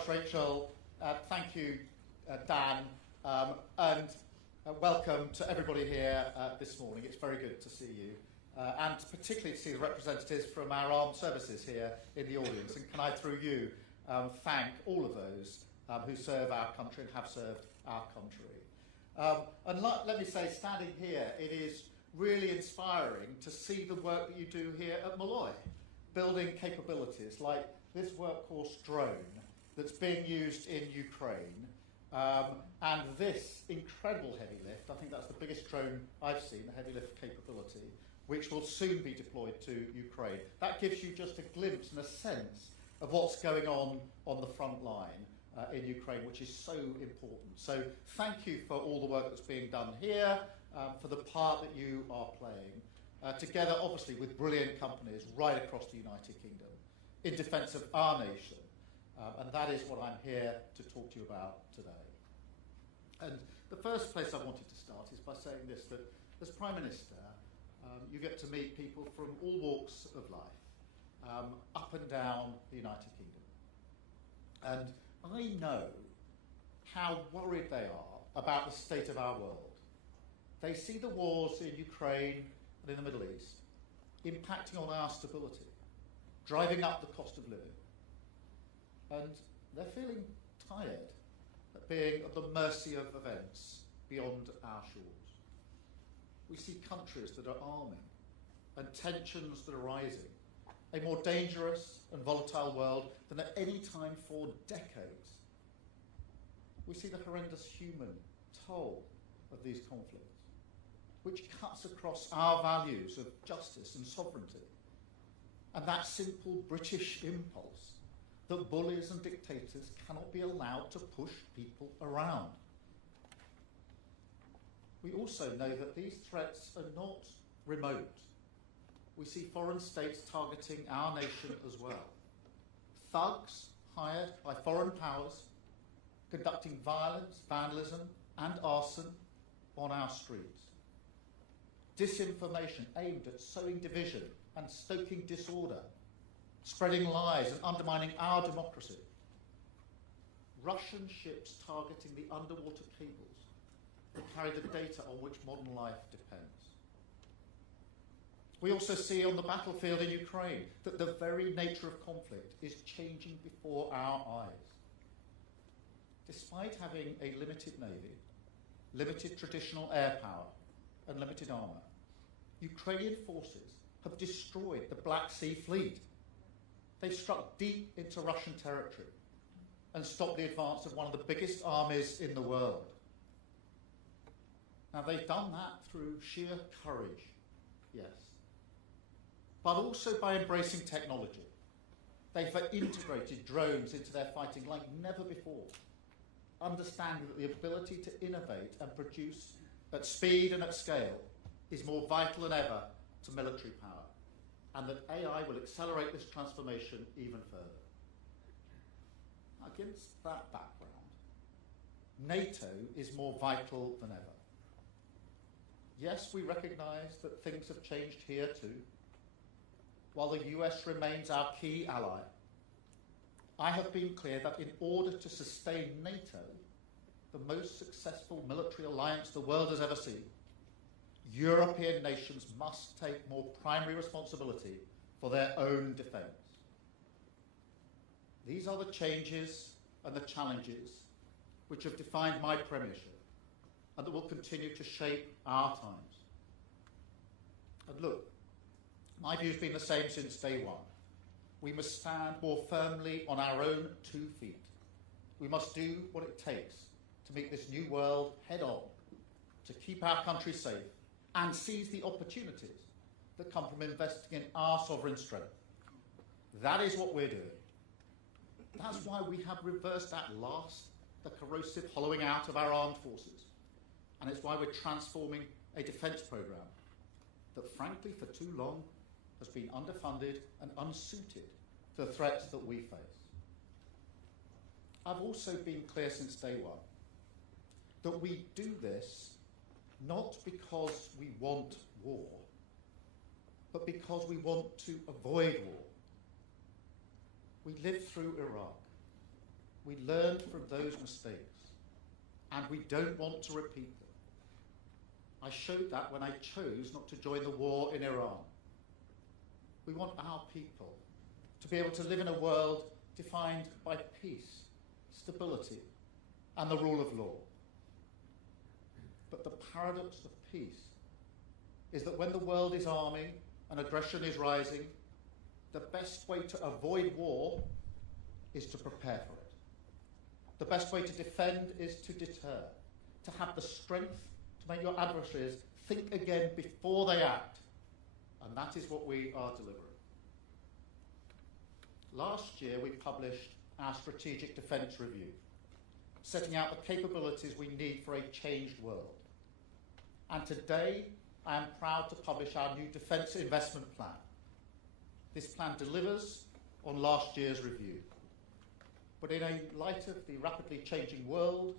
much, Rachel. Thank you, Dan, and welcome to everybody here this morning. It's very good to see you, and particularly to see the representatives from our armed services here in the audience. And can I, through you, thank all of those who serve our country and have served our country. Let me say, standing here, it is really inspiring to see the work that you do here at Molloy, building capabilities like this workhorse drone that's being used in Ukraine, and this incredible heavy lift. I think that's the biggest drone I've seen, a heavy lift capability, which will soon be deployed to Ukraine. That gives you just a glimpse and a sense of what's going on the front line in Ukraine, which is so important. So thank you for all the work that's being done here, for the part that you are playing, together obviously with brilliant companies right across the United Kingdom in defence of our nation. And that is what I'm here to talk to you about today. And the first place I wanted to start is by saying this, that as Prime Minister, you get to meet people from all walks of life, up and down the United Kingdom. And I know how worried they are about the state of our world. They see the wars in Ukraine and in the Middle East impacting on our stability, driving up the cost of living. And they're feeling tired at being at the mercy of events beyond our shores. We see countries that are arming and tensions that are rising, a more dangerous and volatile world than at any time for decades. We see the horrendous human toll of these conflicts, which cuts across our values of justice and sovereignty, and that simple British impulse that bullies and dictators cannot be allowed to push people around. We also know that these threats are not remote. We see foreign states targeting our nation as well. Thugs hired by foreign powers conducting violence, vandalism and arson on our streets. Disinformation aimed at sowing division and stoking disorder, spreading lies and undermining our democracy. Russian ships targeting the underwater cables that carry the data on which modern life depends. We also see on the battlefield in Ukraine that the very nature of conflict is changing before our eyes. Despite having a limited navy, limited traditional air power, and limited armour, Ukrainian forces have destroyed the Black Sea Fleet. They've struck deep into Russian territory and stopped the advance of one of the biggest armies in the world. Now, they've done that through sheer courage, yes, but also by embracing technology. They've integrated drones into their fighting like never before, understanding that the ability to innovate and produce at speed and at scale is more vital than ever to military power, and that AI will accelerate this transformation even further. Against that background, NATO is more vital than ever. Yes, we recognise that things have changed here too. While the US remains our key ally, I have been clear that in order to sustain NATO, the most successful military alliance the world has ever seen, European nations must take more primary responsibility for their own defence. These are the changes and the challenges which have defined my premiership and that will continue to shape our times. And look, my view has been the same since day one. We must stand more firmly on our own 2 feet. We must do what it takes to meet this new world head on, to keep our country safe and seize the opportunities that come from investing in our sovereign strength. That is what we're doing. That's why we have reversed at last the corrosive hollowing out of our armed forces. And it's why we're transforming a defence programme that, frankly, for too long has been underfunded and unsuited to the threats that we face. I've also been clear since day one that we do this not because we want war, but because we want to avoid war. We lived through Iraq. We learned from those mistakes, and we don't want to repeat them. I showed that when I chose not to join the war in Iran. We want our people to be able to live in a world defined by peace, stability, and the rule of law. But the paradox of peace is that when the world is arming and aggression is rising, the best way to avoid war is to prepare for it. The best way to defend is to deter, to have the strength to make your adversaries think again before they act. And that is what we are delivering. Last year, we published our Strategic Defence Review, setting out the capabilities we need for a changed world. And today, I am proud to publish our new Defence Investment Plan. This plan delivers on last year's review. But in a light of the rapidly changing world,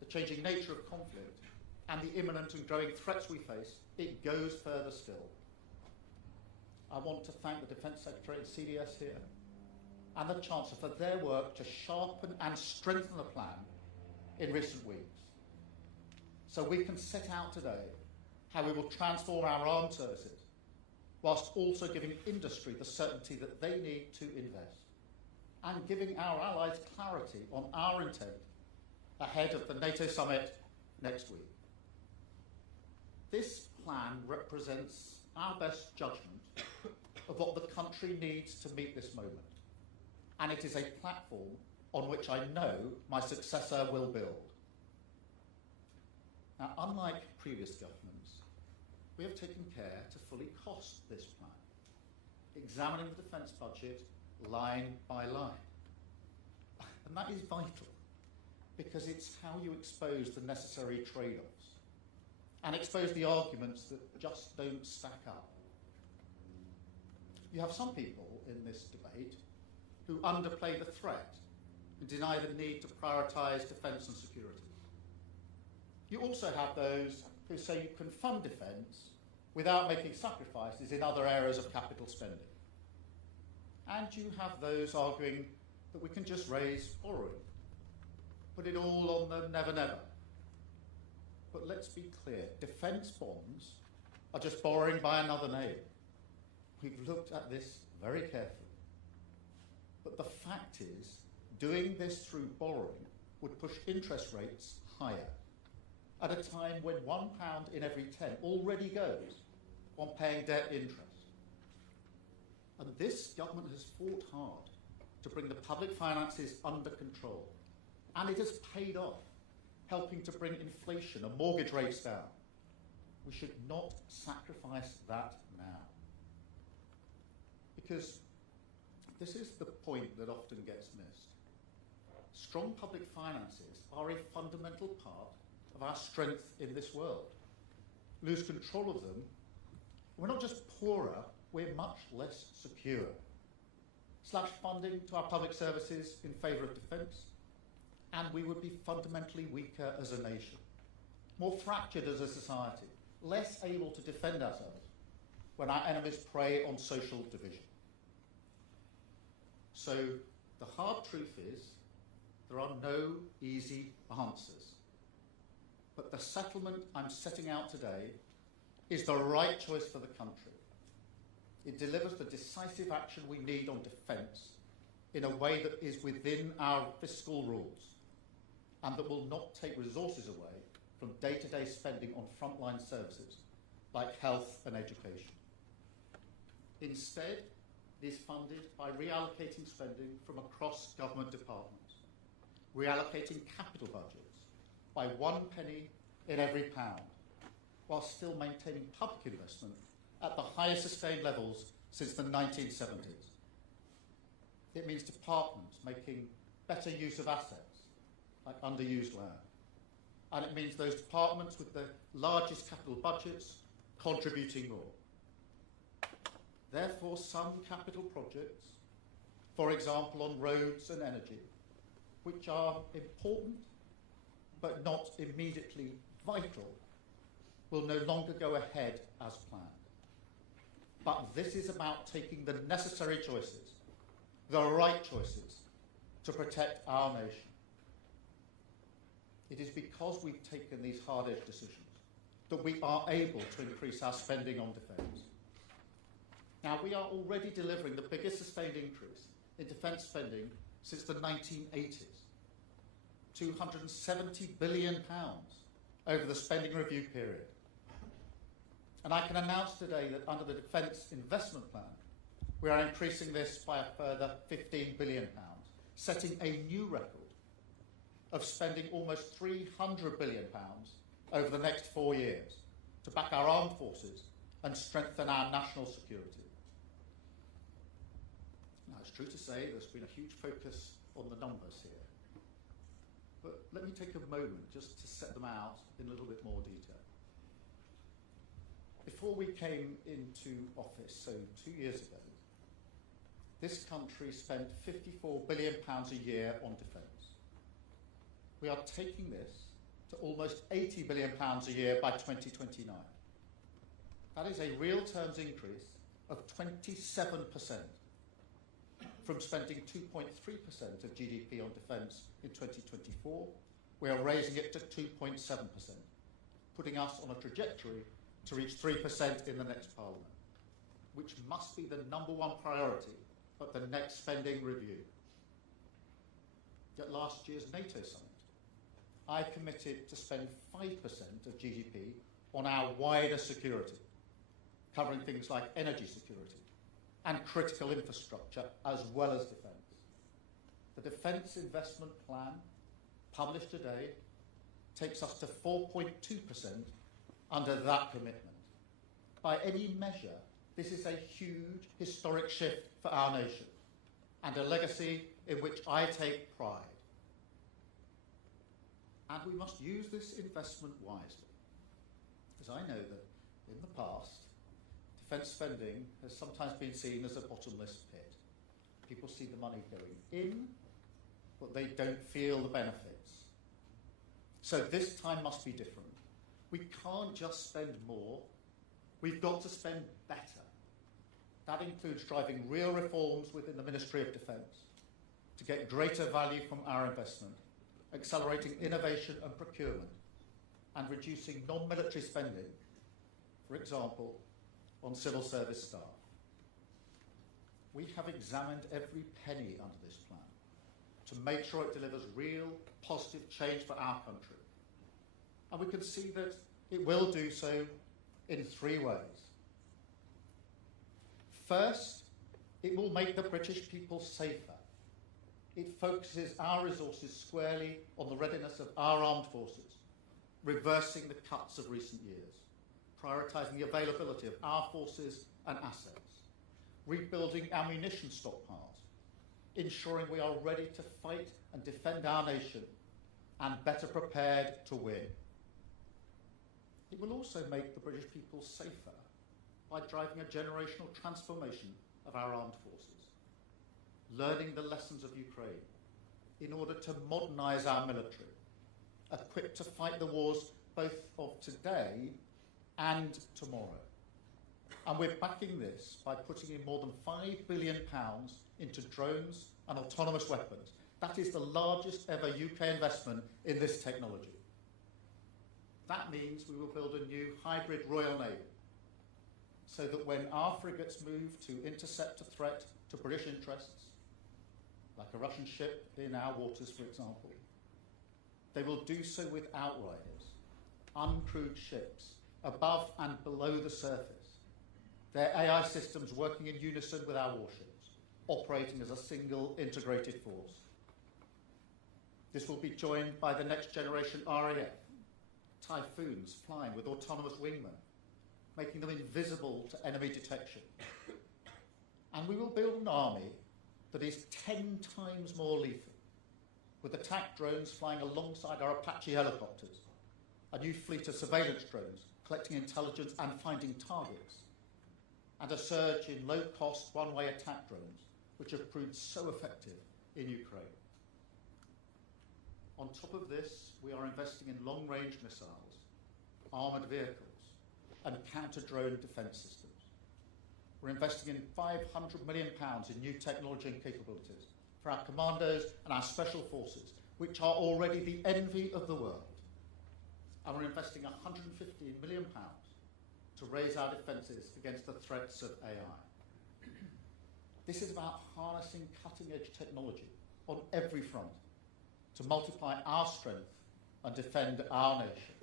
the changing nature of conflict, and the imminent and growing threats we face, it goes further still. I want to thank the Defence Secretary and CDS here, and the Chancellor for their work to sharpen and strengthen the plan in recent weeks. So we can set out today how we will transform our armed services, whilst also giving industry the certainty that they need to invest, and giving our allies clarity on our intent ahead of the NATO summit next week. This plan represents our best judgment of what the country needs to meet this moment, and it is a platform on which I know my successor will build. Now, unlike previous governments, we have taken care to fully cost this plan, examining the defence budget line by line. And that is vital, because it's how you expose the necessary trade-offs and expose the arguments that just don't stack up. You have some people in this debate who underplay the threat and deny the need to prioritise defence and security. You also have those who say you can fund defence without making sacrifices in other areas of capital spending. And you have those arguing that we can just raise borrowing, put it all on the never never. But let's be clear, defence bonds are just borrowing by another name. We've looked at this very carefully. But the fact is, doing this through borrowing would push interest rates higher at a time when £1 in every 10 already goes on paying debt interest. And this government has fought hard to bring the public finances under control. And it has paid off, helping to bring inflation and mortgage rates down. We should not sacrifice that now. Because this is the point that often gets missed. Strong public finances are a fundamental part of our strength in this world. Lose control of them, we're not just poorer, we're much less secure. Slash funding to our public services in favour of defence, and we would be fundamentally weaker as a nation, more fractured as a society, less able to defend ourselves when our enemies prey on social division. So the hard truth is, there are no easy answers. But the settlement I'm setting out today is the right choice for the country. It delivers the decisive action we need on defence in a way that is within our fiscal rules and that will not take resources away from day-to-day spending on frontline services like health and education. Instead, it is funded by reallocating spending from across government departments, reallocating capital budgets by 1 penny in every pound, while still maintaining public investment at the highest sustained levels since the 1970s. It means departments making better use of assets, like underused land. And it means those departments with the largest capital budgets contributing more. Therefore, some capital projects, for example on roads and energy, which are important but not immediately vital, will no longer go ahead as planned. But this is about taking the necessary choices, the right choices, to protect our nation. It is because we've taken these hard-edged decisions that we are able to increase our spending on defence. Now, we are already delivering the biggest sustained increase in defence spending since the 1980s, £270 billion over the spending review period. And I can announce today that under the Defence Investment Plan, we are increasing this by a further £15 billion, setting a new record of spending almost £300 billion over the next 4 years to back our armed forces and strengthen our national security. Now, it's true to say there's been a huge focus on the numbers here, but let me take a moment just to set them out in a little bit more detail. Before we came into office, so 2 years ago, this country spent £54 billion a year on defence. We are taking this to almost £80 billion a year by 2029. That is a real terms increase of 27%. From spending 2.3% of GDP on defence in 2024, we are raising it to 2.7%, putting us on a trajectory to reach 3% in the next Parliament, which must be the #1 priority at the next spending review. At last year's NATO summit, I committed to spend 5% of GDP on our wider security, covering things like energy security and critical infrastructure, as well as defence. The Defence Investment Plan, published today, takes us to 4.2% under that commitment. By any measure, this is a huge historic shift for our nation and a legacy in which I take pride. And we must use this investment wisely, because I know that in the past, defence spending has sometimes been seen as a bottomless pit. People see the money going in, but they don't feel the benefits. So this time must be different. We can't just spend more, we've got to spend better. That includes driving real reforms within the Ministry of Defence to get greater value from our investment, accelerating innovation and procurement, and reducing non-military spending, for example, on civil service staff. We have examined every penny under this plan to make sure it delivers real positive change for our country. And we can see that it will do so in 3 ways. First, it will make the British people safer. It focuses our resources squarely on the readiness of our armed forces, reversing the cuts of recent years, prioritising the availability of our forces and assets, rebuilding ammunition stockpiles, ensuring we are ready to fight and defend our nation and better prepared to win. It will also make the British people safer by driving a generational transformation of our armed forces, learning the lessons of Ukraine in order to modernise our military, equipped to fight the wars both of today and tomorrow. And we're backing this by putting in more than £5 billion into drones and autonomous weapons. That is the largest ever UK investment in this technology. That means we will build a new hybrid Royal Navy, so that when our frigates move to intercept a threat to British interests, like a Russian ship in our waters, for example, they will do so with outriders, uncrewed ships, above and below the surface, their AI systems working in unison with our warships, operating as a single integrated force. This will be joined by the next generation RAF, Typhoons flying with autonomous wingmen, making them invisible to enemy detection. And we will build an army that is 10 times more lethal, with attack drones flying alongside our Apache helicopters, a new fleet of surveillance drones collecting intelligence and finding targets, and a surge in low-cost one-way attack drones, which have proved so effective in Ukraine. On top of this, we are investing in long-range missiles, armoured vehicles, and counter-drone defence systems. We're investing in £500 million in new technology and capabilities for our commandos and our special forces, which are already the envy of the world. And we're investing £150 million to raise our defences against the threats of AI. This is about harnessing cutting-edge technology on every front to multiply our strength and defend our nation.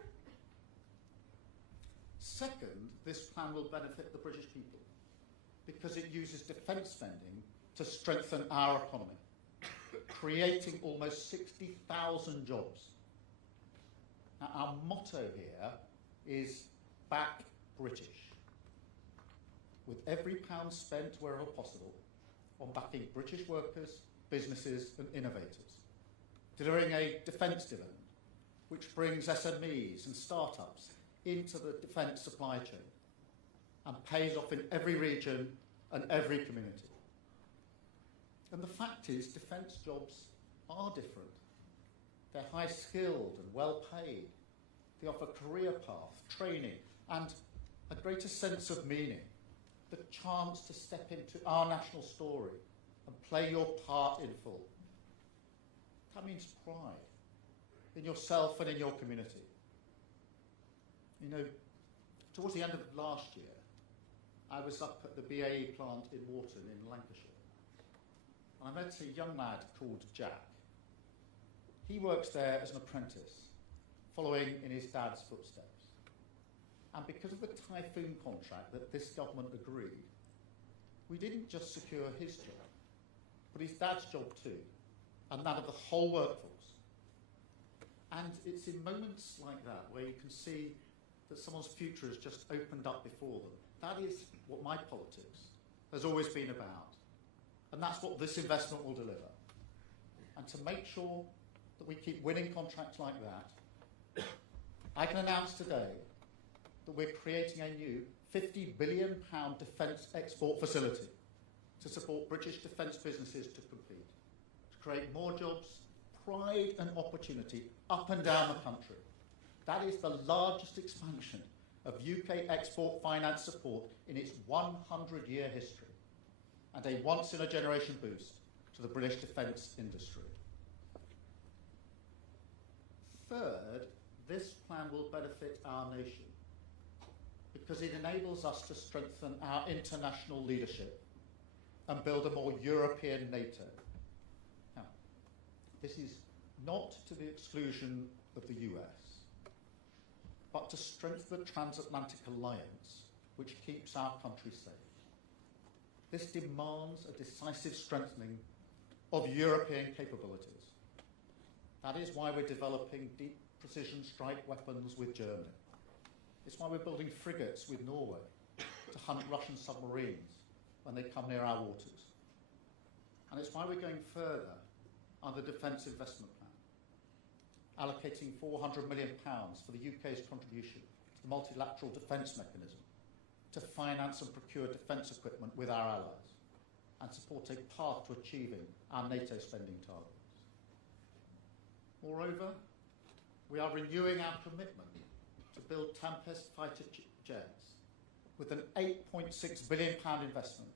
Second, this plan will benefit the British people because it uses defence spending to strengthen our economy, creating almost 60,000 jobs. Now, our motto here is back British, with every pound spent wherever possible on backing British workers, businesses and innovators, delivering a defence dividend which brings SMEs and startups into the defence supply chain and pays off in every region and every community. And the fact is, defence jobs are different. They're high skilled and well paid. They offer career path, training and a greater sense of meaning, the chance to step into our national story and play your part in full. That means pride in yourself and in your community. You know, towards the end of last year, I was up at the BAE plant in Warton in Lancashire, and I met a young lad called Jack. He works there as an apprentice, following in his dad's footsteps. And because of the Typhoon contract that this government agreed, we didn't just secure his job, but his dad's job too, and that of the whole workforce. And it's in moments like that where you can see that someone's future has just opened up before them. That is what my politics has always been about. And that's what this investment will deliver. And to make sure that we keep winning contracts like that, I can announce today that we're creating a new £50 billion defence export facility to support British defence businesses to compete, to create more jobs, pride and opportunity up and down the country. That is the largest expansion of UK export finance support in its 100-year history, and a once-in-a-generation boost to the British defence industry. Third, this plan will benefit our nation because it enables us to strengthen our international leadership and build a more European NATO. Now, this is not to the exclusion of the US, but to strengthen the transatlantic alliance which keeps our country safe. This demands a decisive strengthening of European capabilities. That is why we're developing deep precision strike weapons with Germany. It's why we're building frigates with Norway to hunt Russian submarines when they come near our waters. And it's why we're going further on the Defence Investment Plan, allocating £400 million for the UK's contribution to the multilateral defence mechanism to finance and procure defence equipment with our allies and support a path to achieving our NATO spending targets. Moreover, we are renewing our commitment to build Tempest fighter jets with an £8.6 billion investment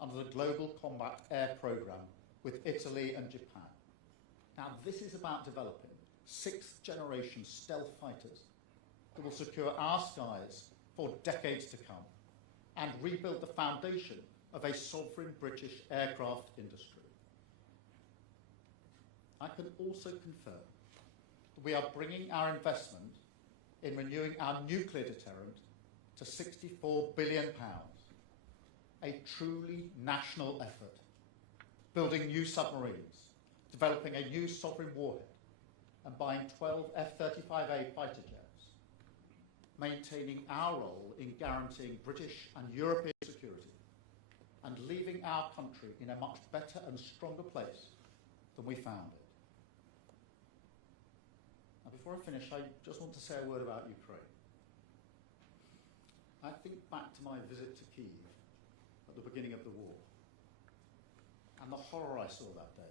under the Global Combat Air Programme with Italy and Japan. Now, this is about developing sixth-generation stealth fighters that will secure our skies for decades to come and rebuild the foundation of a sovereign British aircraft industry. I can also confirm that we are bringing our investment in renewing our nuclear deterrent to £64 billion, a truly national effort, building new submarines, developing a new sovereign warhead, and buying 12 F-35A fighter jets, maintaining our role in guaranteeing British and European security, and leaving our country in a much better and stronger place than we found it. Now, before I finish, I just want to say a word about Ukraine. I think back to my visit to Kyiv at the beginning of the war, and the horror I saw that day,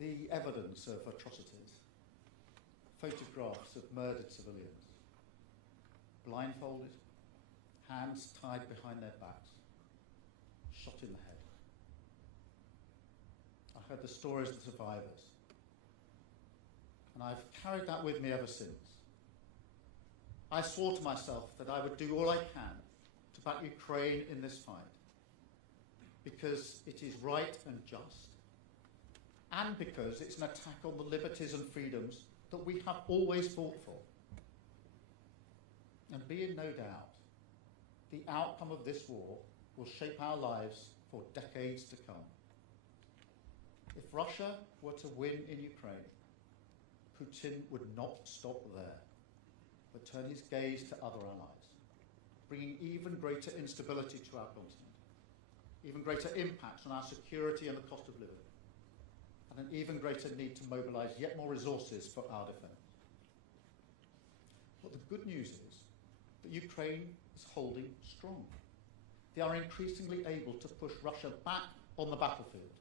the evidence of atrocities, photographs of murdered civilians, blindfolded, hands tied behind their backs, shot in the head. heard the stories of the survivors. And I've carried that with me ever since. I swore to myself that I would do all I can to back Ukraine in this fight, because it is right and just, and because it's an attack on the liberties and freedoms that we have always fought for. And be in no doubt, the outcome of this war will shape our lives for decades to come. If Russia were to win in Ukraine, Putin would not stop there, but turn his gaze to other allies, bringing even greater instability to our continent, even greater impacts on our security and the cost of living, and an even greater need to mobilise yet more resources for our defence. But the good news is that Ukraine is holding strong. They are increasingly able to push Russia back on the battlefield.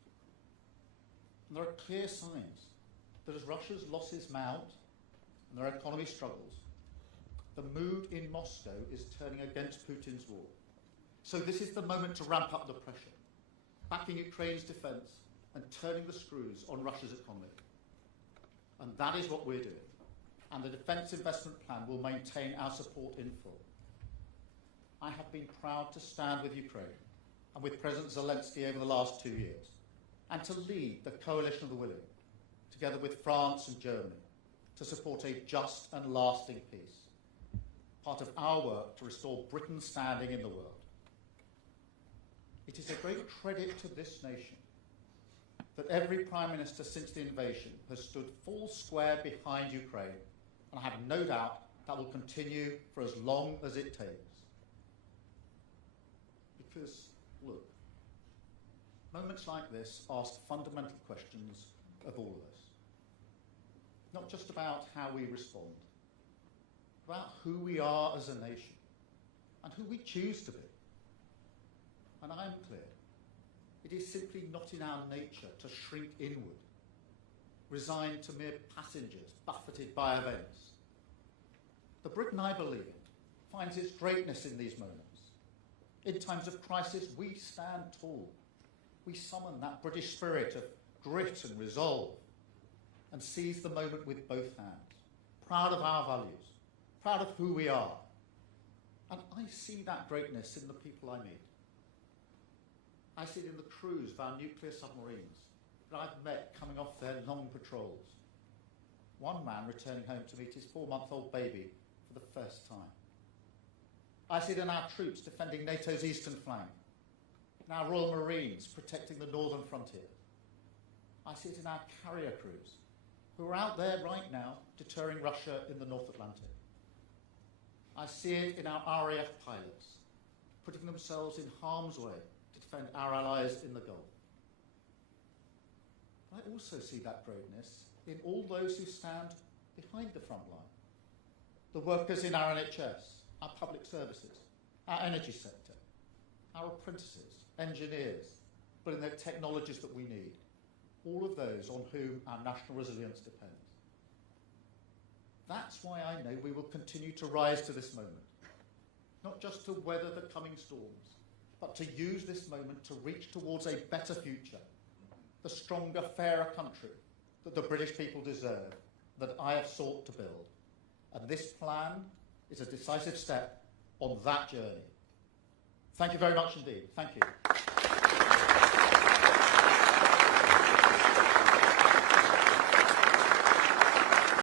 And there are clear signs that as Russia's losses mount and their economy struggles, the mood in Moscow is turning against Putin's war. So this is the moment to ramp up the pressure, backing Ukraine's defence and turning the screws on Russia's economy. And that is what we're doing. And the Defence Investment Plan will maintain our support in full. I have been proud to stand with Ukraine and with President Zelensky over the last 2 years, and to lead the coalition of the willing, together with France and Germany, to support a just and lasting peace, part of our work to restore Britain's standing in the world. It is a great credit to this nation that every Prime Minister since the invasion has stood full square behind Ukraine, and I have no doubt that will continue for as long as it takes. Because, look, moments like this ask fundamental questions of all of us. Not just about how we respond, about who we are as a nation and who we choose to be. And I'm clear, it is simply not in our nature to shrink inward, resigned to mere passengers buffeted by events. The Britain I believe in finds its greatness in these moments. In times of crisis, we stand tall. We summon that British spirit of grit and resolve and seize the moment with both hands, proud of our values, proud of who we are. And I see that greatness in the people I meet. I see it in the crews of our nuclear submarines that I've met coming off their long patrols. One man returning home to meet his 4-month-old baby for the first time. I see it in our troops defending NATO's eastern flank, in our Royal Marines protecting the northern frontier. I see it in our carrier crews, who are out there right now deterring Russia in the North Atlantic. I see it in our RAF pilots, putting themselves in harm's way to defend our allies in the Gulf. I also see that greatness in all those who stand behind the front line. The workers in our NHS, our public services, our energy sector, our apprentices, engineers, building the technologies that we need, all of those on whom our national resilience depends. That's why I know we will continue to rise to this moment, not just to weather the coming storms, but to use this moment to reach towards a better future, the stronger, fairer country that the British people deserve, that I have sought to build. And this plan is a decisive step on that journey. Thank you very much indeed. Thank you.